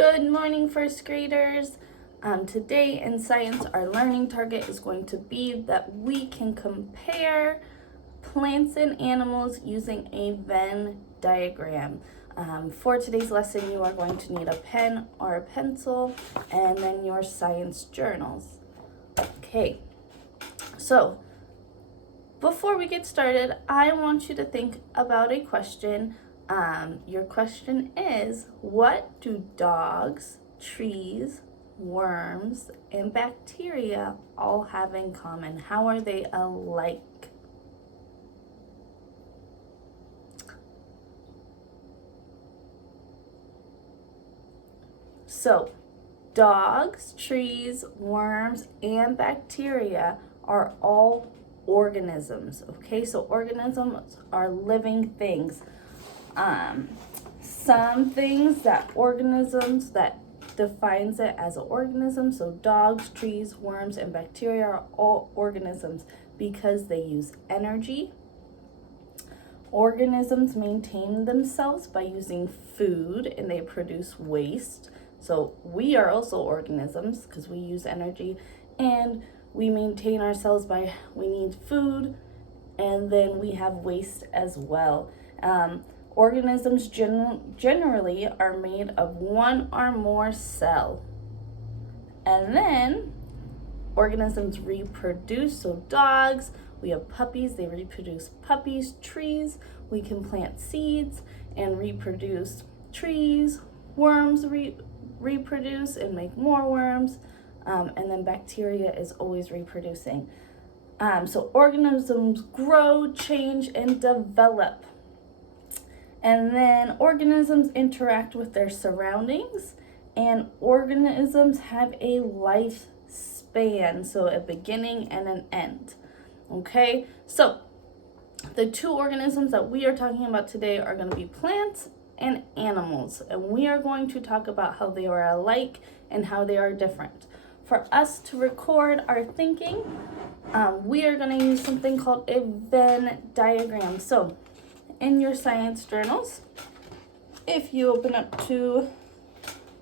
Good morning, first graders. Today in science, our learning target is going to be that we can compare plants and animals using a Venn diagram. For today's lesson, you are going to need a pen or a pencil and then your science journals. Okay, so before we get started, I want you to think about a question. Your question is, what do dogs, trees, worms, and bacteria all have in common? How are they alike? So, dogs, trees, worms, and bacteria are all organisms, okay? So organisms are living things. Some things that organisms that defines it as an organism. So dogs, trees, worms, and bacteria are all organisms because they use energy. Organisms maintain themselves by using food and they produce waste. So we are also organisms because we use energy and we maintain ourselves by we need food and then we have waste as well. Organisms generally are made of one or more cells. And then organisms reproduce. So dogs, we have puppies, they reproduce puppies. Trees, we can plant seeds and reproduce trees. Worms reproduce and make more worms. And then bacteria is always reproducing. So organisms grow, change, and develop. And then organisms interact with their surroundings, and organisms have a lifespan, so a beginning and an end. Okay, so the two organisms that we are talking about today are going to be plants and animals, and we are going to talk about how they are alike and how they are different. For us to record our thinking, we are going to use something called a Venn diagram. So in your science journals, if you open up to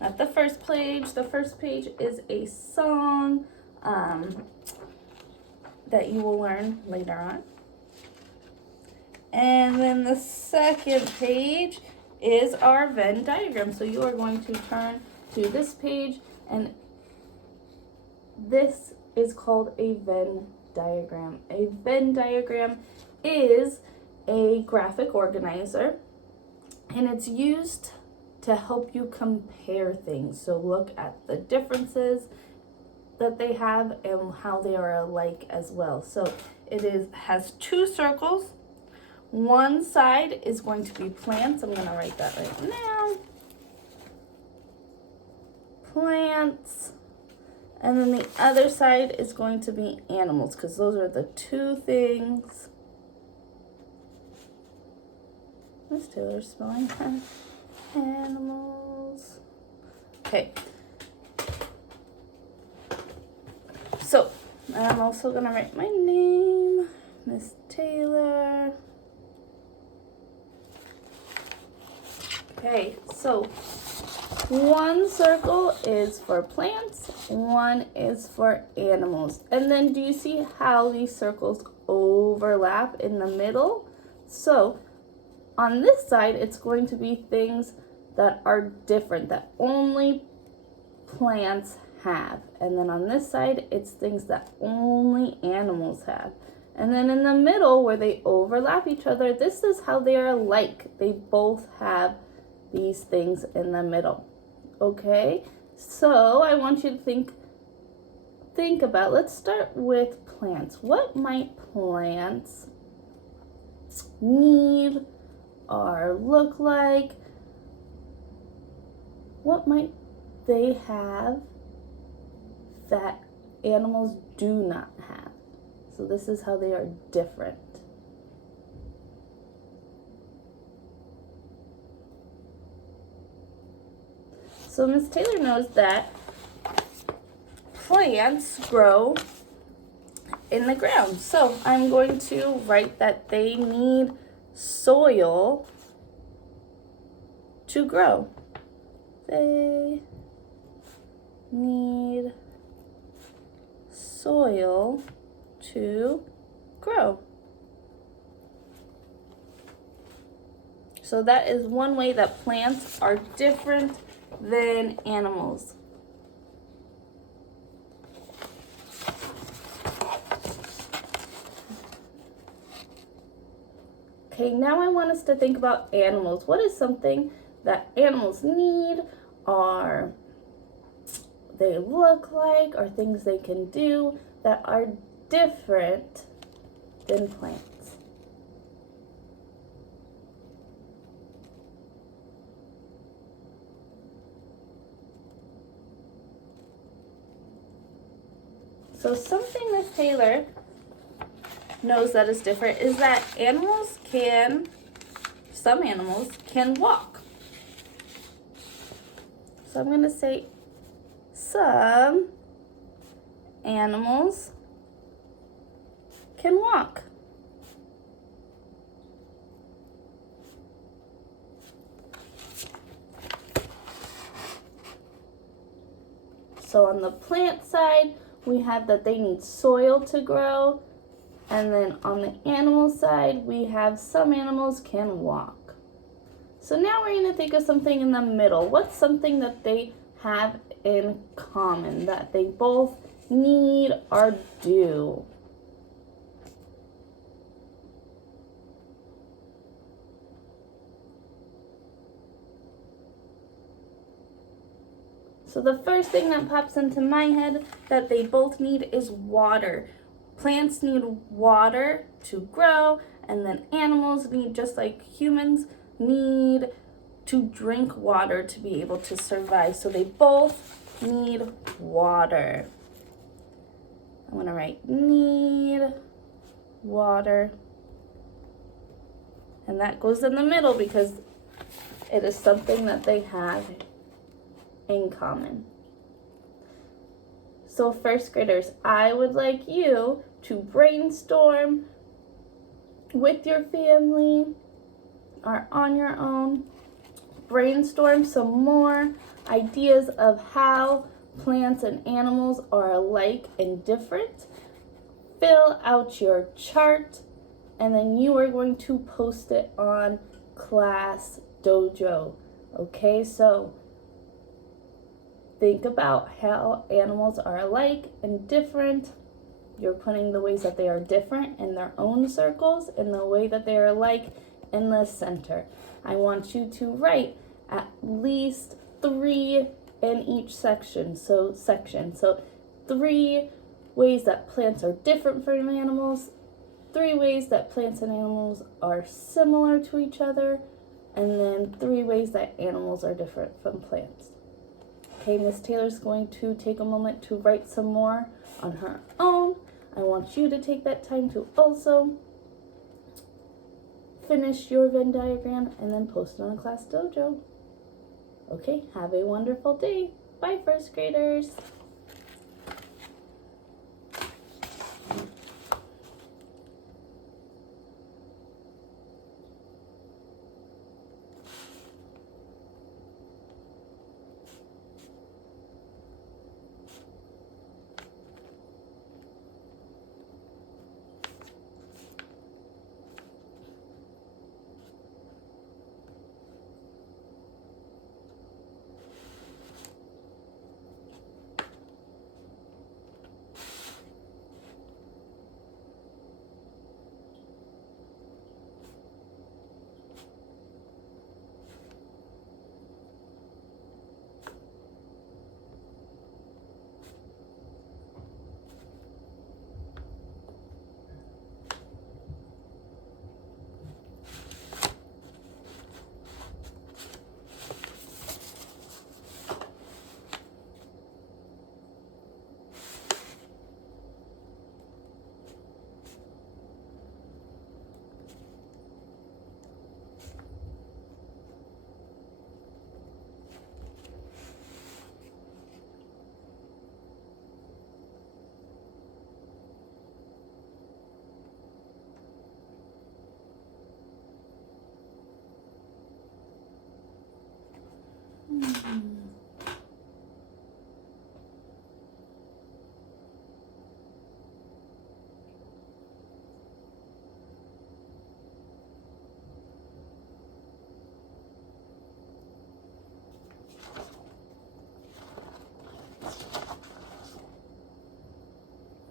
at the first page is a song that you will learn later on. And then the second page is our Venn diagram. So you are going to turn to this page, and this is called a Venn diagram. A Venn diagram is a graphic organizer, and it's used to help you compare things. So look at the differences that they have and how they are alike as well. So it has two circles. One side is going to be plants. I'm going to write that right now. Plants. And then the other side is going to be animals, because those are the two things. Miss Taylor's spelling animals. Okay. So, I'm also going to write my name, Miss Taylor. Okay, so one circle is for plants, one is for animals. And then do you see how these circles overlap in the middle? So on this side, it's going to be things that are different, that only plants have. And then on this side, it's things that only animals have. And then in the middle, where they overlap each other, this is how they are alike. They both have these things in the middle. Okay? So I want you to think about, let's start with plants. What might plants need or look like? What might they have that animals do not have? So this is how they are different. So Miss Taylor knows that plants grow in the ground. So I'm going to write that they need soil to grow. They need soil to grow. So that is one way that plants are different than animals. Okay, now I want us to think about animals. What is something that animals need, or they look like, or things they can do that are different than plants? So something Miss Taylor knows that is different is that some animals can walk. So I'm going to say some animals can walk. So on the plant side, we have that they need soil to grow. And then on the animal side, we have some animals can walk. So now we're going to think of something in the middle. What's something that they have in common, that they both need or do? So the first thing that pops into my head that they both need is water. Plants need water to grow, and then animals need, just like humans, need to drink water to be able to survive. So they both need water. I'm going to write need water. And that goes in the middle because it is something that they have in common. So first graders, I would like you to brainstorm with your family or on your own. Brainstorm some more ideas of how plants and animals are alike and different. Fill out your chart, and then you are going to post it on Class Dojo. Okay, so think about how animals are alike and different. You're putting the ways that they are different in their own circles and the way that they are alike in the center. I want you to write at least 3 in each section. So 3 ways that plants are different from animals, 3 ways that plants and animals are similar to each other, and then 3 ways that animals are different from plants. Okay, Miss Taylor's going to take a moment to write some more on her own. I want you to take that time to also finish your Venn diagram and then post it on Class Dojo. Okay, have a wonderful day. Bye, first graders.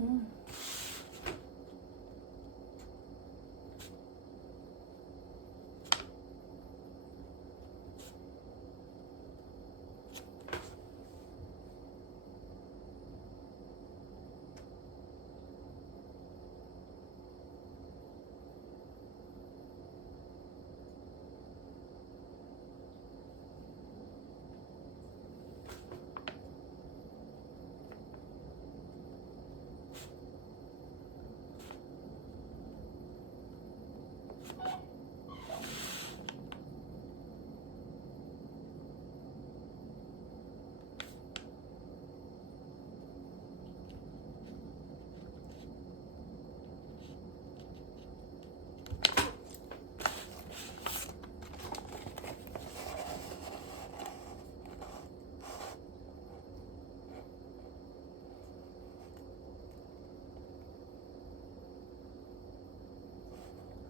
Mm.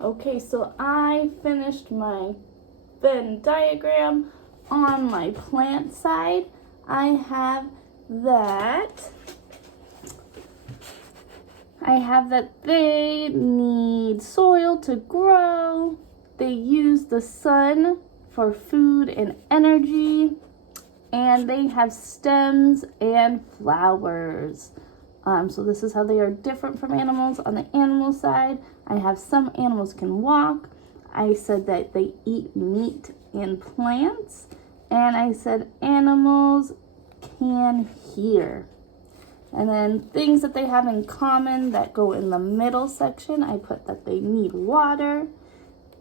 Okay, so I finished my Venn diagram. On my plant side, I have that they need soil to grow. They use the sun for food and energy, and they have stems and flowers. So this is how they are different from animals. On the animal side, I have some animals can walk. I said that they eat meat and plants. And I said animals can hear. And then things that they have in common that go in the middle section, I put that they need water,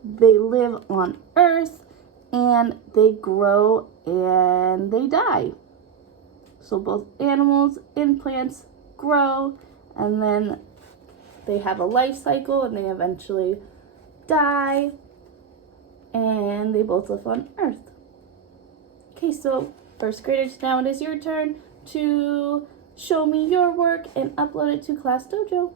they live on Earth, and they grow and they die. So both animals and plants grow, and then they have a life cycle and they eventually die, and they both live on Earth. Okay, so first graders, now it is your turn to show me your work and upload it to Class Dojo.